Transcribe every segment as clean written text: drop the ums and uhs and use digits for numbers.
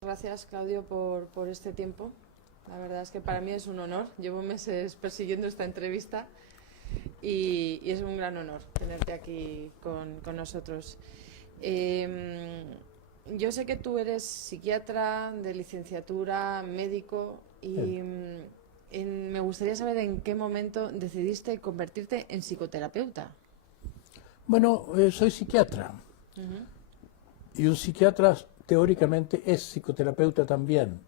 Gracias, Claudio, por este tiempo. La verdad es que para mí es un honor. Llevo meses persiguiendo esta entrevista y es un gran honor tenerte aquí con nosotros. Yo sé que tú eres psiquiatra de licenciatura, médico y me gustaría saber en qué momento decidiste convertirte en psicoterapeuta. Bueno, soy psiquiatra Ujú. y un psiquiatra teóricamente es psicoterapeuta también.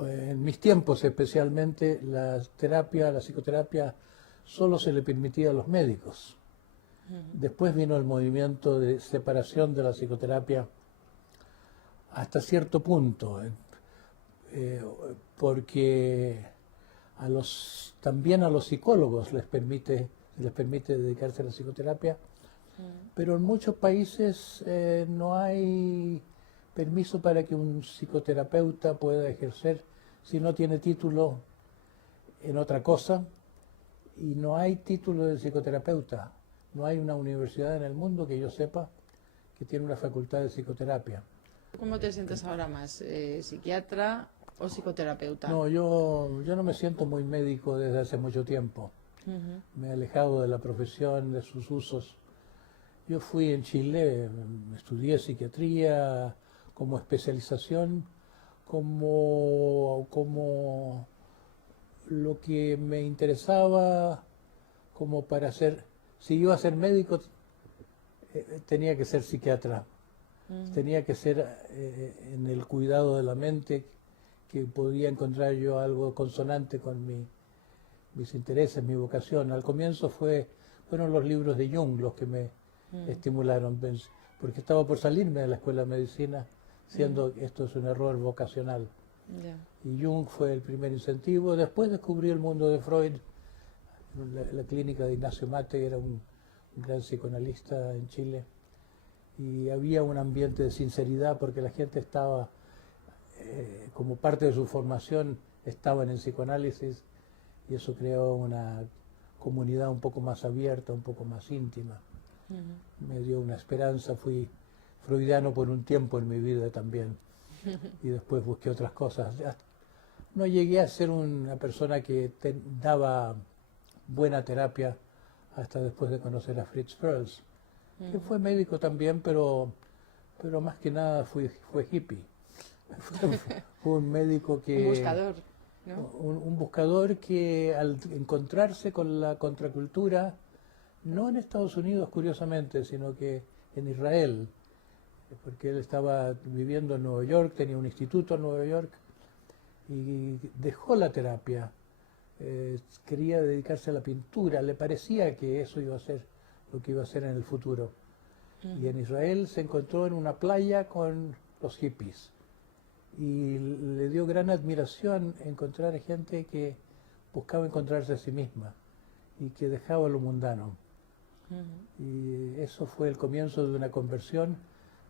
En mis tiempos especialmente la psicoterapia solo se le permitía a los médicos. Después vino el movimiento de separación de la psicoterapia hasta cierto punto, eh, porque también a los psicólogos les permite dedicarse a la psicoterapia, pero en muchos países no hay permiso para que un psicoterapeuta pueda ejercer si no tiene título en otra cosa, y no hay título de psicoterapeuta. No hay una universidad en el mundo que yo sepa que tiene una facultad de psicoterapia. ¿Cómo te sientes ahora más? ¿Psiquiatra o psicoterapeuta? No, yo no me siento muy médico desde hace mucho tiempo. Me he alejado de la profesión, de sus usos. Yo fui en Chile, estudié psiquiatría como especialización, como lo que me interesaba, como para ser, si iba a ser médico, tenía que ser psiquiatra, tenía que ser en el cuidado de la mente, que podía encontrar yo algo consonante con mis intereses, mi vocación. Al comienzo fueron los libros de Jung los que me estimularon, porque estaba por salirme de la escuela de medicina, siendo esto es un error vocacional. Ya. Y Jung fue el primer incentivo. Después descubrí el mundo de Freud, la clínica de Ignacio Mate, era un gran psicoanalista en Chile, y había un ambiente de sinceridad porque la gente estaba, como parte de su formación, estaban en psicoanálisis, y eso creó una comunidad un poco más abierta, un poco más íntima. Me dio una esperanza. Fui freudiano por un tiempo en mi vida también, y después busqué otras cosas. No llegué a ser una persona que daba buena terapia hasta después de conocer a Fritz Perls, que fue médico también, pero más que nada fue hippie. Fue un médico Un que... buscador, ¿no? Un buscador que al encontrarse con la contracultura, no en Estados Unidos curiosamente, sino que en Israel, porque él estaba viviendo en Nueva York, tenía un instituto en Nueva York, y dejó la terapia. Quería dedicarse a la pintura, le parecía que eso iba a ser lo que iba a hacer en el futuro. Y en Israel se encontró en una playa con los hippies, y le dio gran admiración encontrar gente que buscaba encontrarse a sí misma y que dejaba lo mundano. Y eso fue el comienzo de una conversión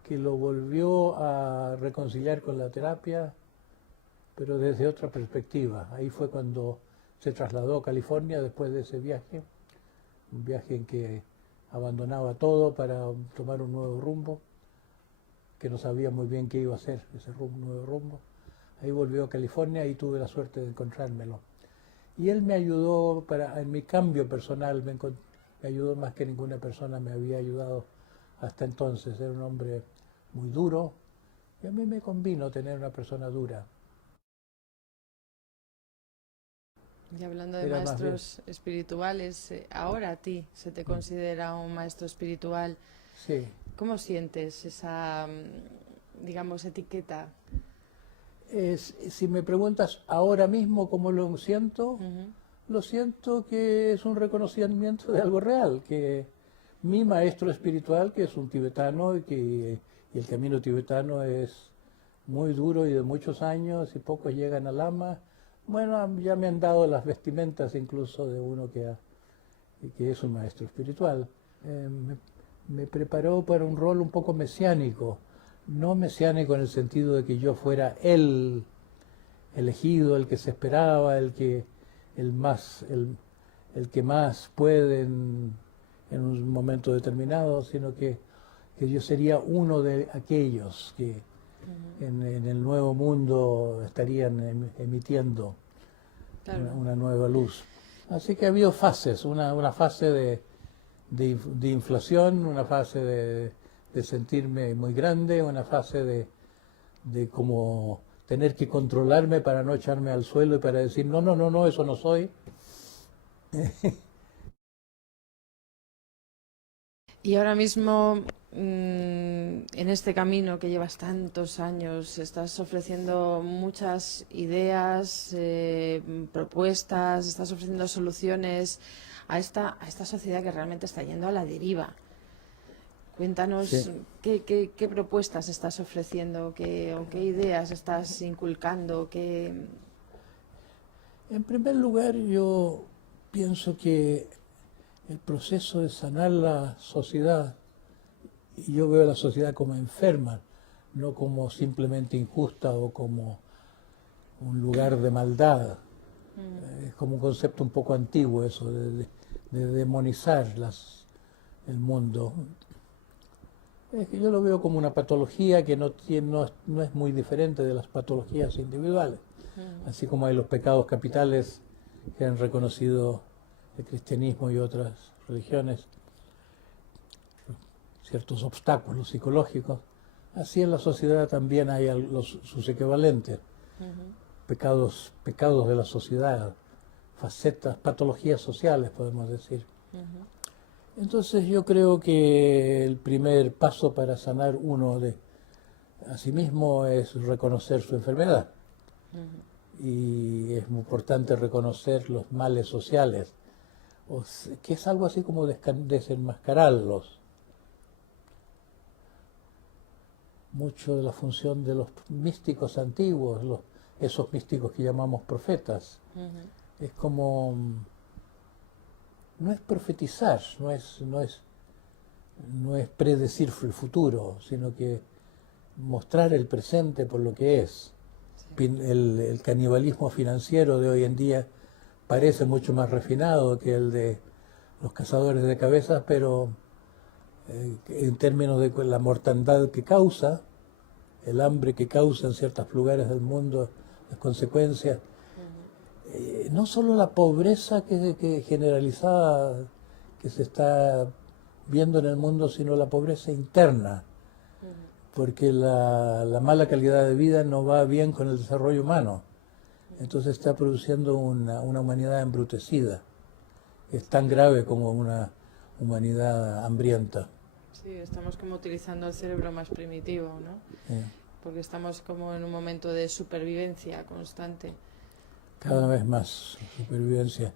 que lo volvió a reconciliar con la terapia, pero desde otra perspectiva. Ahí fue cuando se trasladó a California después de ese viaje, un viaje en que abandonaba todo para tomar un nuevo rumbo, que no sabía muy bien qué iba a hacer ese nuevo rumbo. Ahí volvió a California y tuve la suerte de encontrármelo. Y él me ayudó en mi cambio personal, me ayudó más que ninguna persona me había ayudado hasta entonces. Era un hombre muy duro, y a mí me convino tener una persona dura. Y hablando de Era más bien, maestros espirituales, ahora a ti se te considera un maestro espiritual. sí. ¿Cómo sientes esa, digamos, etiqueta? Si me preguntas ahora mismo cómo Ujú. lo siento que es un reconocimiento de algo real, que mi maestro espiritual, que es un tibetano, y el camino tibetano es muy duro y de muchos años, y pocos llegan al Lama. Bueno, ya me han dado las vestimentas incluso de uno que es un maestro espiritual. Me preparó para un rol un poco mesiánico, no mesiánico en el sentido de que yo fuera el elegido, el que se esperaba, el más, el que más puede en un momento determinado, sino que yo sería uno de aquellos en el nuevo mundo estarían emitiendo Claro. una nueva luz. Así que ha habido fases, una fase de inflación, una fase de sentirme muy grande, una fase de como tener que controlarme para no echarme al suelo y para decir, no, no, no, no, eso no soy. Y ahora mismo, en este camino que llevas tantos años, estás ofreciendo muchas ideas, propuestas, estás ofreciendo soluciones a esta sociedad que realmente está yendo a la deriva. Cuéntanos Sí. qué propuestas estás ofreciendo, o qué ideas estás inculcando, En primer lugar, yo pienso que el proceso de sanar la sociedad, y yo veo a la sociedad como enferma, no como simplemente injusta o como un lugar de maldad. Es como un concepto un poco antiguo eso, de demonizar el mundo. Es que yo lo veo como una patología que no es muy diferente de las patologías individuales. Así como hay los pecados capitales que han reconocido el cristianismo y otras religiones, ciertos obstáculos psicológicos, así en la sociedad también hay sus equivalentes, pecados de la sociedad, facetas, patologías sociales, podemos decir. Entonces yo creo que el primer paso para sanar uno de a sí mismo es reconocer su enfermedad. Y es muy importante reconocer los males sociales, que es algo así como desenmascararlos. Mucho de la función de los místicos antiguos, esos místicos que llamamos profetas, es como, no es profetizar, no es predecir el futuro, sino que mostrar el presente por lo que es. El canibalismo financiero de hoy en día parece mucho más refinado que el de los cazadores de cabezas, pero en términos de la mortandad que causa, el hambre que causa en ciertos lugares del mundo, las consecuencias, no solo la pobreza que generalizada que se está viendo en el mundo, sino la pobreza interna, porque la mala calidad de vida no va bien con el desarrollo humano. Entonces está produciendo una humanidad embrutecida. Es tan grave como una humanidad hambrienta. Sí, estamos como utilizando el cerebro más primitivo, ¿no? Porque estamos como en un momento de supervivencia constante. Cada vez más supervivencia.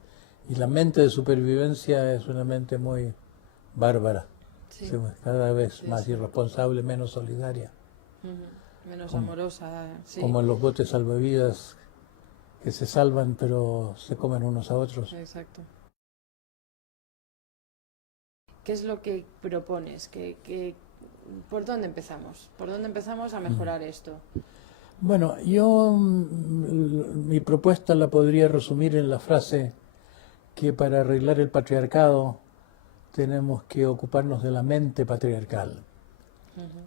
Y la mente de supervivencia es una mente muy bárbara. Sí. Cada vez Sí, más sí. irresponsable, menos solidaria. Menos Como- amorosa, sí. Como en los botes salvavidas que se salvan pero se comen unos a otros. Exacto. ¿Qué es lo que propones? ¿Por dónde empezamos? ¿Por dónde empezamos a mejorar esto? Bueno, yo mi propuesta la podría resumir en la frase que para arreglar el patriarcado tenemos que ocuparnos de la mente patriarcal,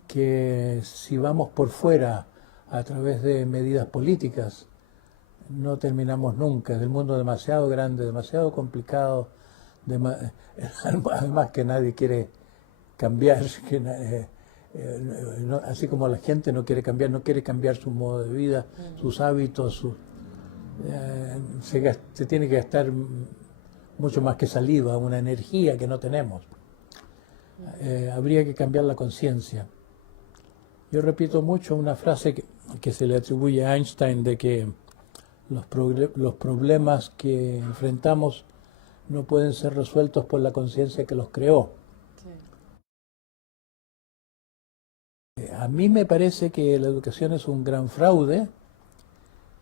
que si vamos por fuera a través de medidas políticas, no terminamos nunca. Es el mundo demasiado grande, demasiado complicado, además que nadie quiere cambiar, así como la gente no quiere cambiar su modo de vida, sus hábitos, se tiene que gastar mucho más que saliva, una energía que no tenemos. Habría que cambiar la conciencia. Yo repito mucho una frase que se le atribuye a Einstein de que los problemas que enfrentamos no pueden ser resueltos por la conciencia que los creó. Sí. A mí me parece que la educación es un gran fraude,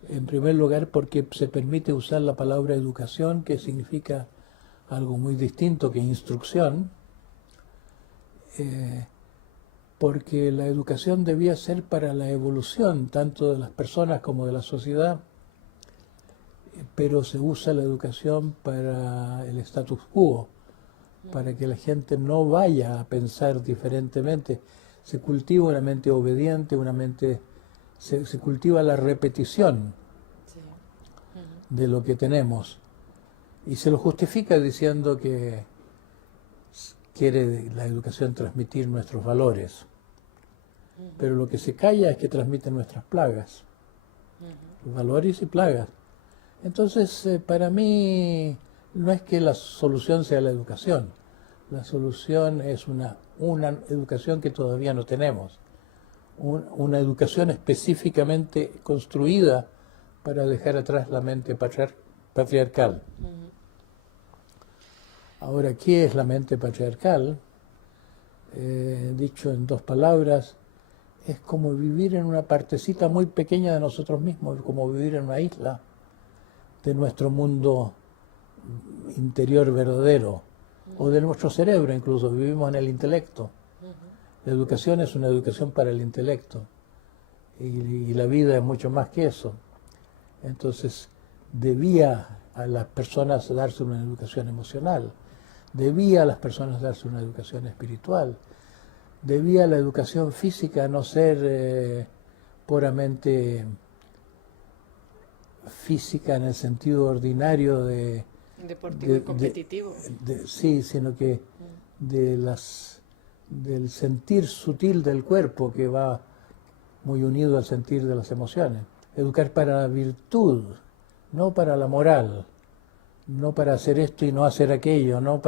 en primer lugar porque se permite usar la palabra educación, que significa algo muy distinto que instrucción, porque la educación debía ser para la evolución tanto de las personas como de la sociedad, pero se usa la educación para el status quo, para que la gente no vaya a pensar diferentemente, se cultiva una mente obediente, se cultiva la repetición Sí. de lo que tenemos. Y se lo justifica diciendo que quiere la educación transmitir nuestros valores. Pero lo que se calla es que transmite nuestras plagas. Valores y plagas. Entonces, para mí, no es que la solución sea la educación. La solución es una educación que todavía no tenemos. Una educación específicamente construida para dejar atrás la mente patriarcal. Ahora, ¿qué es la mente patriarcal? Dicho en dos palabras, es como vivir en una partecita muy pequeña de nosotros mismos, como vivir en una isla de nuestro mundo interior verdadero, o de nuestro cerebro incluso, vivimos en el intelecto. La educación es una educación para el intelecto, y la vida es mucho más que eso. Entonces, debía a las personas darse una educación emocional, debía a las personas darse una educación espiritual, debía a la educación física no ser puramente física en el sentido ordinario Deportivo y competitivo. Sí, sino que del sentir sutil del cuerpo, que va muy unido al sentir de las emociones. Educar para la virtud, no para la moral, no para hacer esto y no hacer aquello, no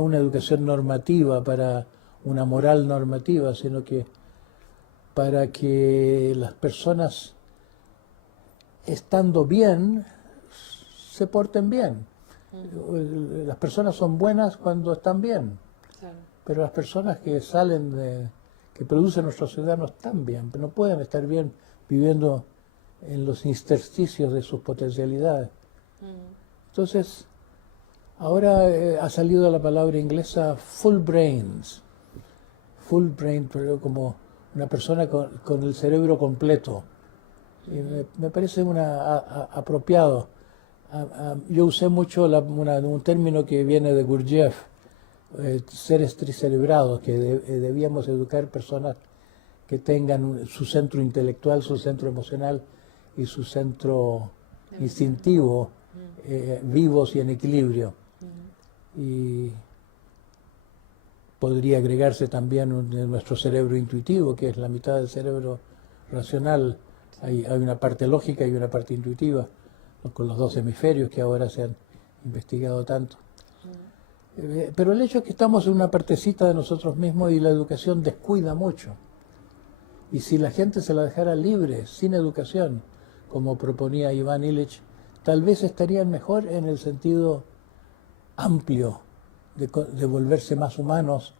una educación normativa para una moral normativa, sino que para que las personas, estando bien, se porten bien. Las personas son buenas cuando están bien, Claro. pero las personas que que producen nuestra sociedad no están bien, no pueden estar bien viviendo en los intersticios de sus potencialidades. Entonces, ahora ha salido la palabra inglesa full brains, pero como una persona con el cerebro completo. Y me parece apropiado. Yo usé mucho un término que viene de Gurdjieff, seres tricerebrados, que debíamos educar personas que tengan su centro intelectual, su centro emocional y su centro instintivo vivos y en equilibrio. Y podría agregarse también nuestro cerebro intuitivo, que es la mitad del cerebro racional. Hay una parte lógica y una parte intuitiva, con los dos hemisferios que ahora se han investigado tanto. Pero el hecho es que estamos en una partecita de nosotros mismos y la educación descuida mucho. Y si la gente se la dejara libre, sin educación, como proponía Iván Illich, tal vez estarían mejor en el sentido amplio de volverse más humanos,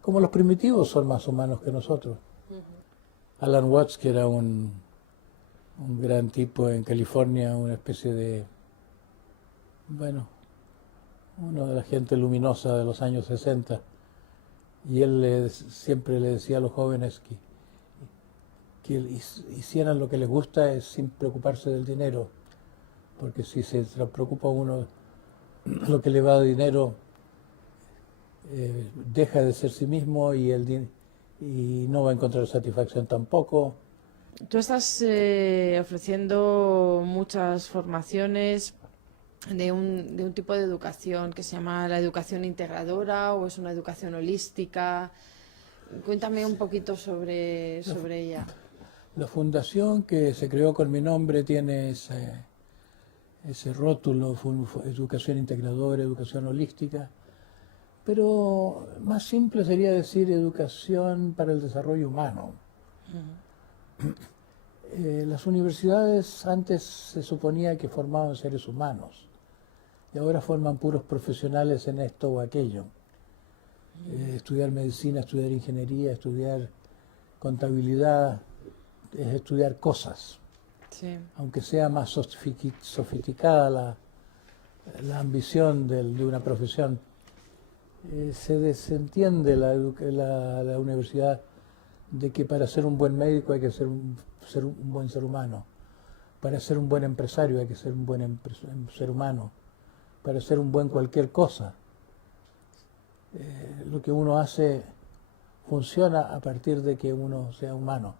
como los primitivos son más humanos que nosotros. Alan Watts, que era un gran tipo en California, una especie de, uno de la gente luminosa de los años 60, y él siempre le decía a los jóvenes que hicieran lo que les gusta sin preocuparse del dinero, porque si se preocupa uno lo que le va de dinero, deja de ser sí mismo y no va a encontrar satisfacción tampoco. Tú estás ofreciendo muchas formaciones de un tipo de educación que se llama la educación integradora, o es una educación holística. Cuéntame un poquito sobre ella. La fundación, que se creó con mi nombre, tiene ese rótulo, educación integradora, educación holística, pero más simple sería decir educación para el desarrollo humano. Las universidades antes se suponía que formaban seres humanos y ahora forman puros profesionales en esto o aquello. Estudiar medicina, estudiar ingeniería, estudiar contabilidad, es estudiar cosas. Sí. Aunque sea más sofisticada la ambición de una profesión, se desentiende la universidad de que para ser un buen médico hay que ser un buen ser humano, para ser un buen empresario hay que ser un buen ser humano, para ser un buen cualquier cosa. Lo que uno hace funciona a partir de que uno sea humano.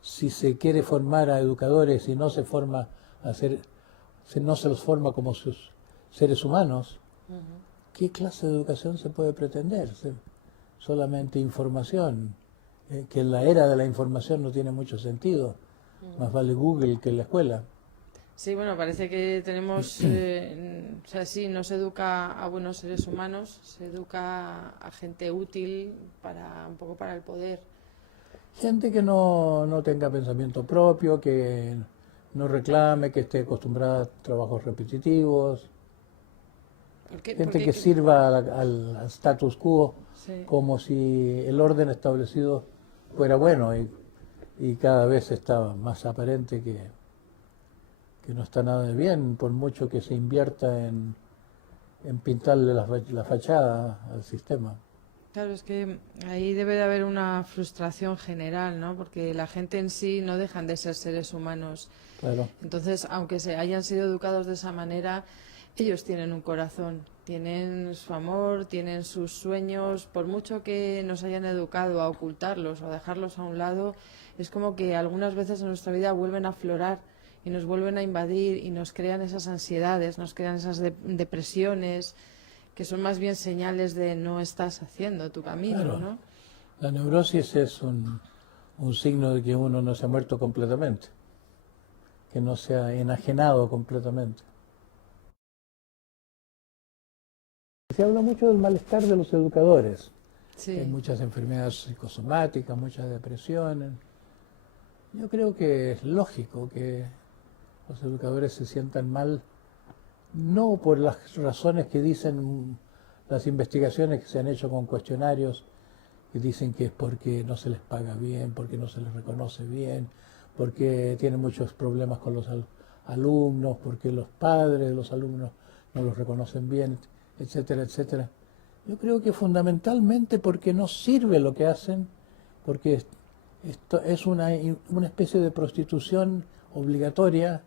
Si se quiere formar a educadores y no se forma a ser, si no se los forma como sus seres humanos, ¿qué clase de educación se puede pretender? Solamente información, que en la era de la información no tiene mucho sentido. Más vale Google que la escuela. Sí, bueno, parece que tenemos, o sea, sí, no se educa a buenos seres humanos, se educa a gente útil un poco para el poder. Gente que no tenga pensamiento propio, que no reclame, que esté acostumbrada a trabajos repetitivos. Gente que sirva al status quo, sí, como si el orden establecido fuera bueno, y cada vez está más aparente que no está nada de bien, por mucho que se invierta en pintarle la fachada al sistema. Claro, es que ahí debe de haber una frustración general, ¿no? Porque la gente en sí no dejan de ser seres humanos. Claro, Entonces, aunque se hayan sido educados de esa manera, ellos tienen un corazón, tienen su amor, tienen sus sueños. Por mucho que nos hayan educado a ocultarlos o a dejarlos a un lado, es como que algunas veces en nuestra vida vuelven a aflorar y nos vuelven a invadir y nos crean esas ansiedades, nos crean esas depresiones, que son más bien señales de no estás haciendo tu camino, claro. ¿no? La neurosis es un signo de que uno no se ha muerto completamente, que no se ha enajenado completamente. Se habla mucho del malestar de los educadores. Hay Sí, muchas enfermedades psicosomáticas, muchas depresiones. Yo creo que es lógico que los educadores se sientan mal, no por las razones que dicen las investigaciones que se han hecho con cuestionarios, que dicen que es porque no se les paga bien, porque no se les reconoce bien, porque tienen muchos problemas con los alumnos, porque los padres de los alumnos no los reconocen bien, etcétera, etcétera. Yo creo que fundamentalmente porque no sirve lo que hacen, porque esto es una especie de prostitución obligatoria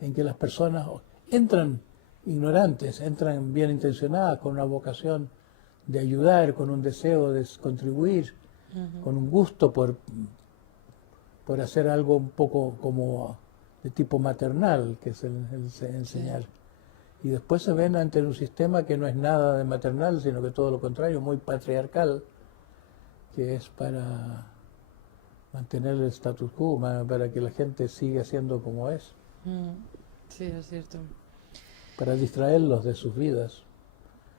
en que las personas entran ignorantes, entran bien intencionadas, con una vocación de ayudar, con un deseo de contribuir, con un gusto por hacer algo un poco como de tipo maternal, que es el enseñar. sí. Y después se ven ante un sistema que no es nada de maternal, sino que todo lo contrario, muy patriarcal, que es para mantener el status quo, para que la gente siga siendo como es, Mm, sí, es cierto. para distraerlos de sus vidas.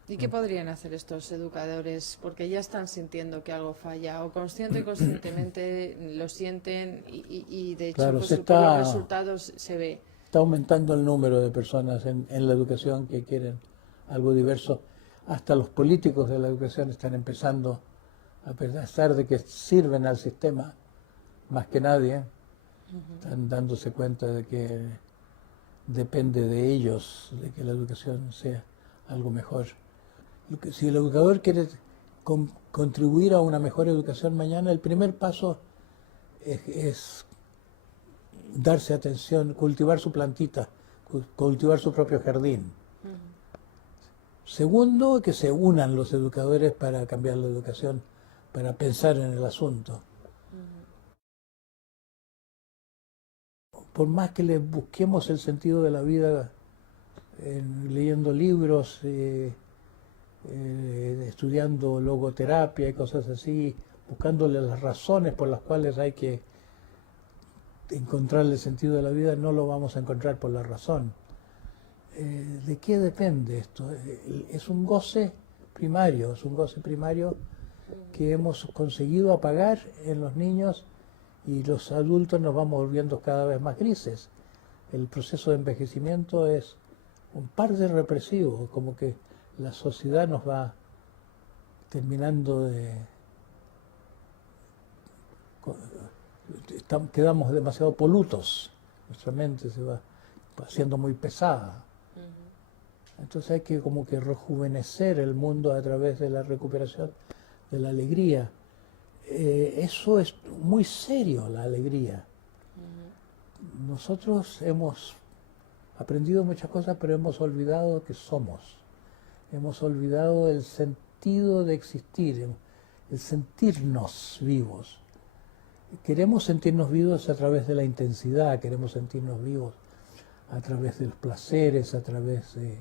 ¿Y qué podrían hacer estos educadores? Porque ya están sintiendo que algo falla, o consciente o inconscientemente lo sienten y de hecho Claro, pues, por los resultados se ve. está aumentando el número de personas en la educación que quieren algo diverso. Hasta los políticos de la educación están empezando, a pesar de que sirven al sistema más que nadie, están dándose cuenta de que depende de ellos, de que la educación sea algo mejor. Si el educador quiere contribuir a una mejor educación mañana, el primer paso es darse atención, cultivar su plantita, cultivar su propio jardín. Segundo, que se unan los educadores para cambiar la educación, para pensar en el asunto. Por más que le busquemos el sentido de la vida leyendo libros, estudiando logoterapia y cosas así, buscándole las razones por las cuales hay que encontrar el sentido de la vida, no lo vamos a encontrar por la razón. ¿De qué depende esto? Es un goce primario, que hemos conseguido apagar en los niños, y los adultos nos vamos volviendo cada vez más grises. El proceso de envejecimiento es un par de represivo, como que la sociedad nos va terminando quedamos demasiado polutos, nuestra mente se va haciendo muy pesada. Entonces hay que como que rejuvenecer el mundo a través de la recuperación de la alegría. Eso es muy serio, la alegría. Nosotros hemos aprendido muchas cosas, pero hemos olvidado que somos. Hemos olvidado el sentido de existir. el sentirnos vivos. Queremos sentirnos vivos a través de la intensidad, queremos sentirnos vivos a través de los placeres, a través de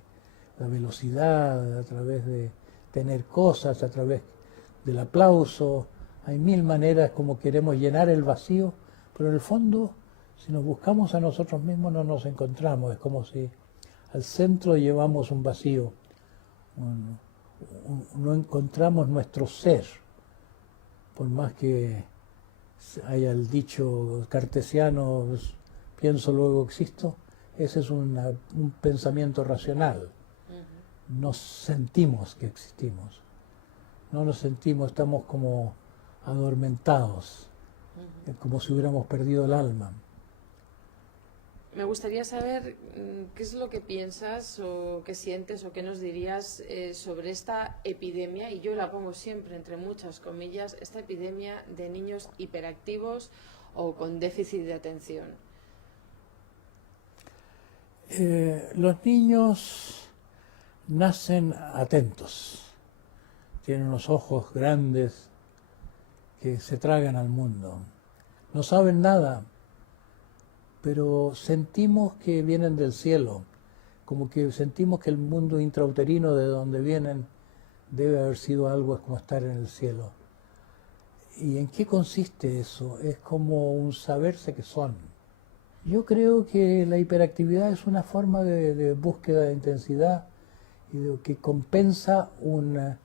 la velocidad, a través de tener cosas, a través del aplauso. Hay mil maneras como queremos llenar el vacío, pero en el fondo, si nos buscamos a nosotros mismos, no nos encontramos. Es como si al centro llevamos un vacío. No encontramos nuestro ser, por más que haya el dicho cartesiano, pienso luego existo. Ese es un pensamiento racional. Nos sentimos que existimos. No nos sentimos, estamos como adormentados, como si hubiéramos perdido el alma. Me gustaría saber qué es lo que piensas o qué sientes o qué nos dirías sobre esta epidemia, y yo la pongo siempre entre muchas comillas, esta epidemia de niños hiperactivos o con déficit de atención. Los niños nacen atentos, tienen unos ojos grandes que se tragan al mundo, no saben nada, pero sentimos que vienen del cielo, como que sentimos que el mundo intrauterino de donde vienen debe haber sido algo como estar en el cielo. ¿Y en qué consiste eso? Es como un saberse que son. Yo creo que la hiperactividad es una forma de búsqueda de intensidad y que compensa un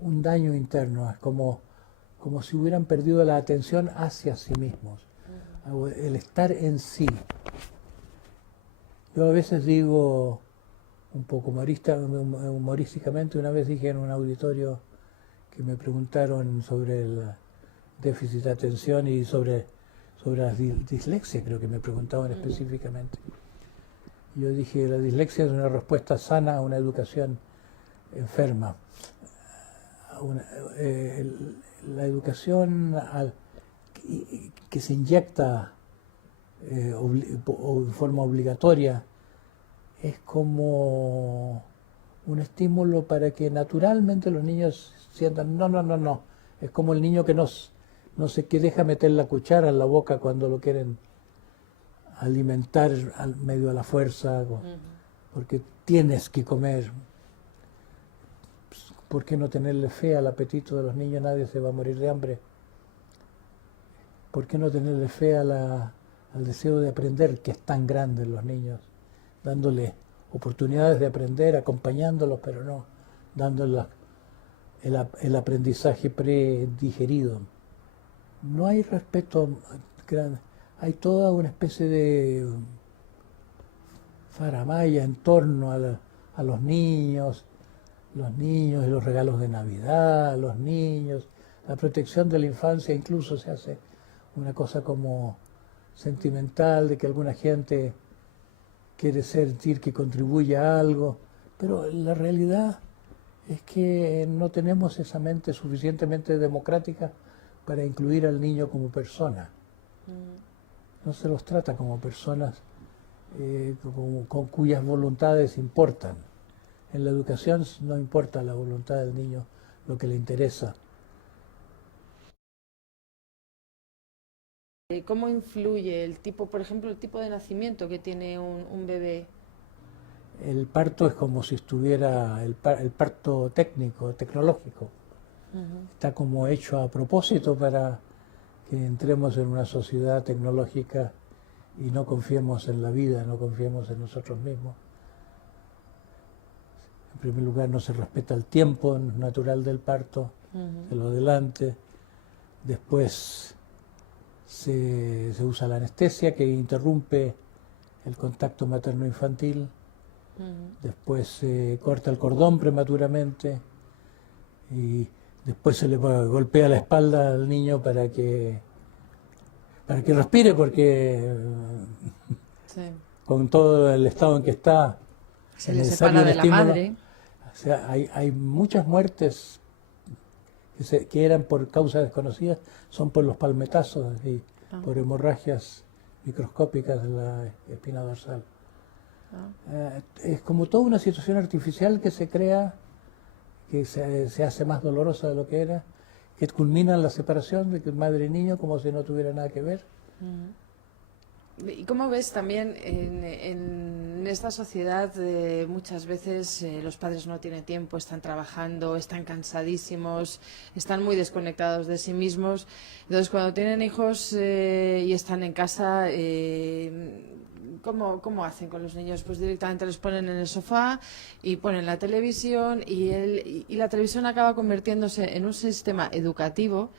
daño interno. Es como si hubieran perdido la atención hacia sí mismos, el estar en sí. Yo a veces digo, un poco humorísticamente, una vez dije en un auditorio que me preguntaron sobre el déficit de atención y sobre la dislexia, creo que me preguntaban específicamente. Yo dije, la dislexia es una respuesta sana a una educación enferma. La educación que se inyecta o de forma obligatoria es como un estímulo para que naturalmente los niños sientan, no. Es como el niño que no sé, que deja meter la cuchara en la boca cuando lo quieren alimentar medio a la fuerza, porque tienes que comer. ¿Por qué no tenerle fe al apetito de los niños? Nadie se va a morir de hambre. ¿Por qué no tenerle fe al deseo de aprender, que es tan grande en los niños? Dándole oportunidades de aprender, acompañándolos, pero no dándoles el aprendizaje predigerido. No hay respeto grande. Hay toda una especie de faramaya en torno a los niños y los regalos de Navidad, los niños, la protección de la infancia. Incluso se hace una cosa como sentimental de que alguna gente quiere sentir que contribuye a algo, pero la realidad es que no tenemos esa mente suficientemente democrática para incluir al niño como persona. No se los trata como personas con cuyas voluntades importan. En la educación no importa la voluntad del niño, lo que le interesa. ¿Cómo influye el tipo, por ejemplo, el tipo de nacimiento que tiene un bebé? El parto es como si estuviera el parto tecnológico. Está como hecho a propósito para que entremos en una sociedad tecnológica y no confiemos en la vida, no confiemos en nosotros mismos. En primer lugar, no se respeta el tiempo natural del parto, se lo adelante. Después se usa la anestesia que interrumpe el contacto materno-infantil. Después se corta el cordón prematuramente y después se le golpea la espalda al niño para que respire, porque con todo el estado en que está se le separa de la madre. O sea, hay muchas muertes que eran por causas desconocidas, son por los palmetazos y por hemorragias microscópicas de la espina dorsal. Es como toda una situación artificial que se crea, que se hace más dolorosa de lo que era, que culminan la separación de que madre y niño como si no tuviera nada que ver. ¿Y cómo ves también en esta sociedad muchas veces los padres no tienen tiempo, están trabajando, están cansadísimos, están muy desconectados de sí mismos? Entonces, cuando tienen hijos y están en casa, ¿cómo hacen con los niños? Pues directamente los ponen en el sofá y ponen la televisión y la televisión acaba convirtiéndose en un sistema educativo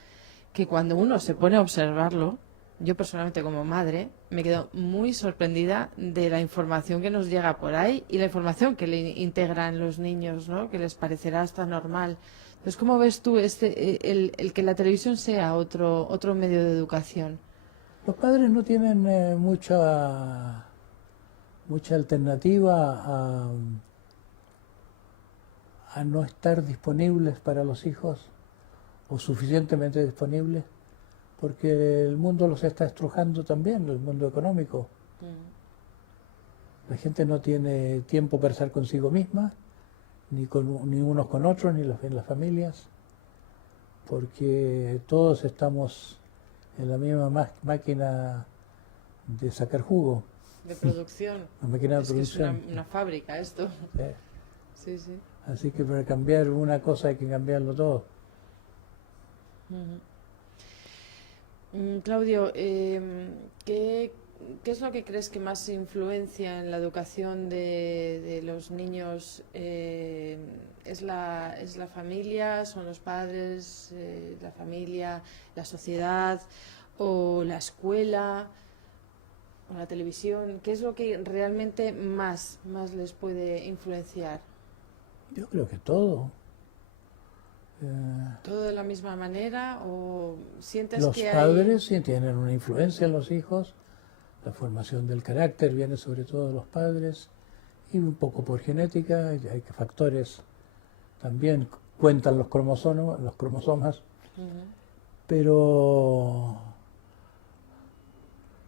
que cuando uno se pone a observarlo, yo personalmente como madre me quedo muy sorprendida de la información que nos llega por ahí y la información que le integran los niños, ¿no? Que les parecerá hasta normal. Entonces, ¿cómo ves tú el que la televisión sea otro medio de educación? Los padres no tienen mucha alternativa a no estar disponibles para los hijos o suficientemente disponibles, porque el mundo los está estrujando también, el mundo económico. La gente no tiene tiempo para estar consigo misma, ni unos con otros, ni en las familias, porque todos estamos en la misma máquina de sacar jugo. De producción. La máquina de es producción. Que es una fábrica esto. Sí, sí. Así que para cambiar una cosa hay que cambiarlo todo. Claudio, ¿qué es lo que crees que más influencia en la educación de los niños? ¿Es la familia, son los padres, la familia, la sociedad o la escuela o la televisión? ¿Qué es lo que realmente más les puede influenciar? Yo creo que todo. ¿Todo de la misma manera o sientes Los que padres sí tienen una influencia en los hijos, la formación del carácter viene sobre todo de los padres y un poco por genética, hay factores también cuentan los cromosomas, pero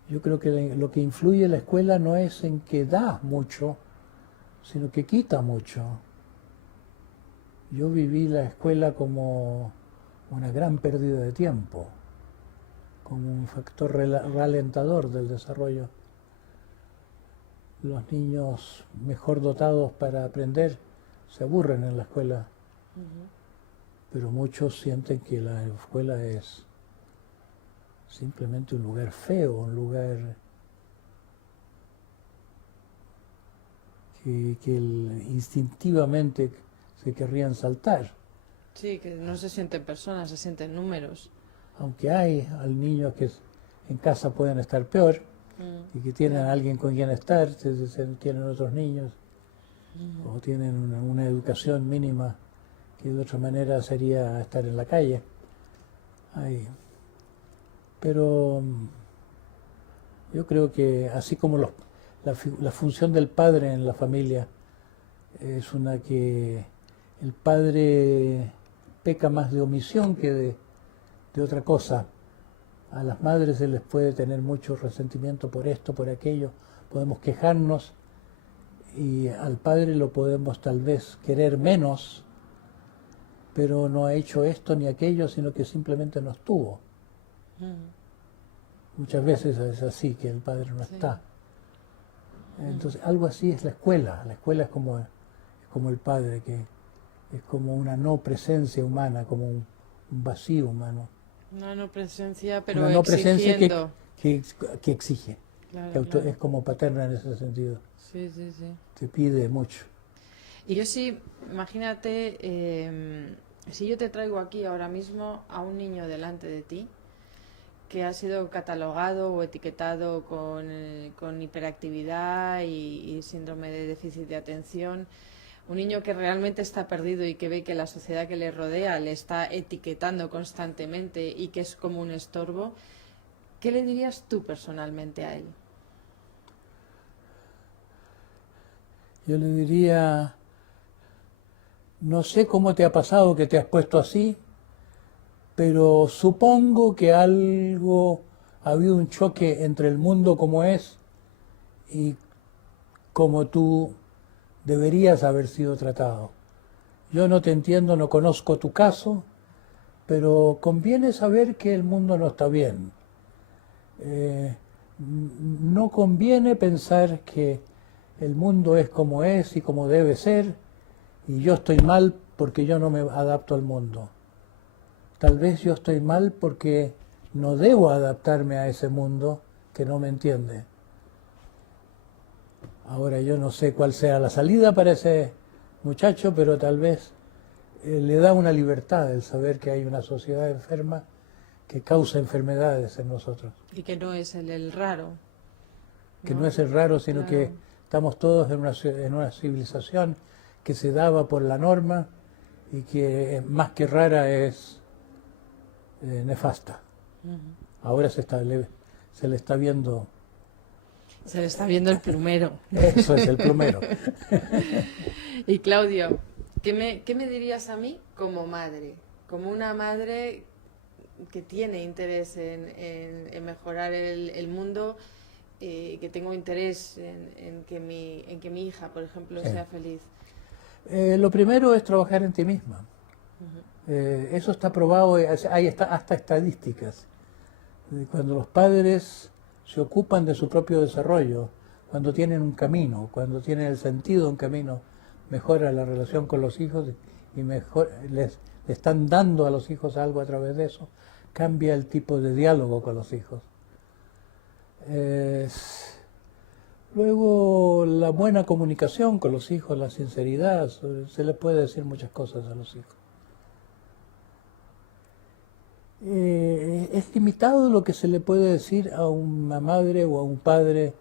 yo creo que lo que influye en la escuela no es en que da mucho, sino que quita mucho. Yo viví la escuela como una gran pérdida de tiempo, como un factor ralentador del desarrollo. Los niños mejor dotados para aprender se aburren en la escuela, pero muchos sienten que la escuela es simplemente un lugar feo, un lugar que instintivamente se querrían saltar. Sí, que no se sienten personas, se sienten números. Aunque hay niños que en casa pueden estar peor y que tienen a alguien con quien estar, tienen otros niños o tienen una educación mínima que de otra manera sería estar en la calle. Pero yo creo que así como la función del padre en la familia es una que el padre peca más de omisión que de otra cosa. A las madres se les puede tener mucho resentimiento por esto, por aquello, podemos quejarnos y al padre lo podemos tal vez querer menos, pero no ha hecho esto ni aquello, sino que simplemente no estuvo. Muchas veces es así, que el padre no está. Entonces, algo así es la escuela. La escuela es como el padre, que es como una no presencia humana, como un vacío humano. Una no presencia, pero una no exigiendo. Presencia que exige. Claro, Que claro. es como paterna en ese sentido. Sí, sí, sí. Te pide mucho. Y yo sí, imagínate, si yo te traigo aquí ahora mismo a un niño delante de ti que ha sido catalogado o etiquetado con hiperactividad y síndrome de déficit de atención, un niño que realmente está perdido y que ve que la sociedad que le rodea le está etiquetando constantemente y que es como un estorbo, ¿qué le dirías tú personalmente a él? Yo le diría, no sé cómo te ha pasado que te has puesto así, pero supongo que ha habido un choque entre el mundo como es y como tú deberías haber sido tratado. Yo no te entiendo, no conozco tu caso, pero conviene saber que el mundo no está bien. No conviene pensar que el mundo es como es y como debe ser, y yo estoy mal porque yo no me adapto al mundo. Tal vez yo estoy mal porque no debo adaptarme a ese mundo que no me entiende. Ahora yo no sé cuál sea la salida para ese muchacho, pero tal vez le da una libertad el saber que hay una sociedad enferma que causa enfermedades en nosotros. Y que no es el raro. Que no es el raro, sino Claro. que estamos todos en una civilización que se daba por la norma y que más que rara es nefasta. Ahora se le está viendo, Se le está viendo el plumero. eso es el plumero. Y Claudio, ¿qué me dirías a mí como madre? Como una madre que tiene interés en mejorar el mundo, que tengo interés en que mi hija, por ejemplo, Sí. sea feliz. Lo primero es trabajar en ti misma. Eso está probado, hay hasta estadísticas. Cuando los padres se ocupan de su propio desarrollo, cuando tienen un camino, cuando tienen el sentido de un camino, mejora la relación con los hijos y mejor le están dando a los hijos algo a través de eso, cambia el tipo de diálogo con los hijos. Luego, la buena comunicación con los hijos, la sinceridad, se les puede decir muchas cosas a los hijos. Es limitado lo que se le puede decir a una madre o a un padre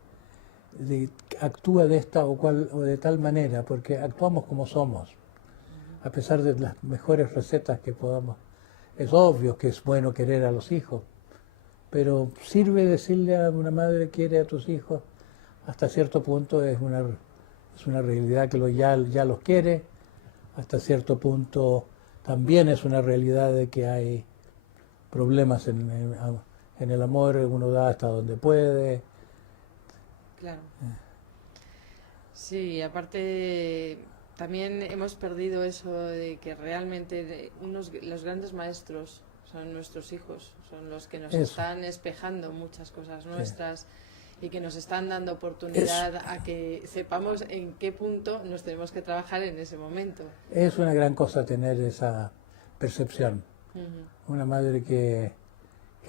actúa de esta o de tal manera, porque actuamos como somos, a pesar de las mejores recetas que podamos. Es obvio que es bueno querer a los hijos, pero sirve decirle a una madre quiere a tus hijos, hasta cierto punto es una realidad que ya los quiere, hasta cierto punto también es una realidad de que hay problemas en el amor, uno da hasta donde puede. Claro. Sí, aparte también hemos perdido eso de que realmente los grandes maestros son nuestros hijos, son los que nos Eso. están espejando muchas cosas nuestras y que nos están dando oportunidad a que sepamos en qué punto nos tenemos que trabajar en ese momento. Es una gran cosa tener esa percepción. Una madre que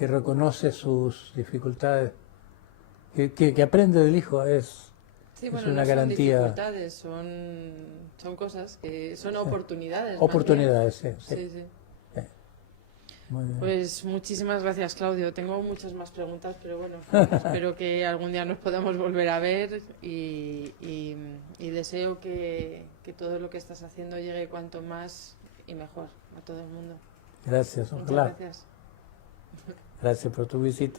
reconoce sus dificultades, que aprende del hijo, Sí, es bueno, una no garantía. son dificultades, son cosas que son oportunidades. más Oportunidades, sí. bien. Sí, sí. Muy bien. Pues muchísimas gracias, Claudio. Tengo muchas más preguntas, pero bueno, espero que algún día nos podamos volver a ver y deseo que todo lo que estás haciendo llegue cuanto más y mejor a todo el mundo. Gracias, Muchas ojalá. gracias. Gracias por tu visita.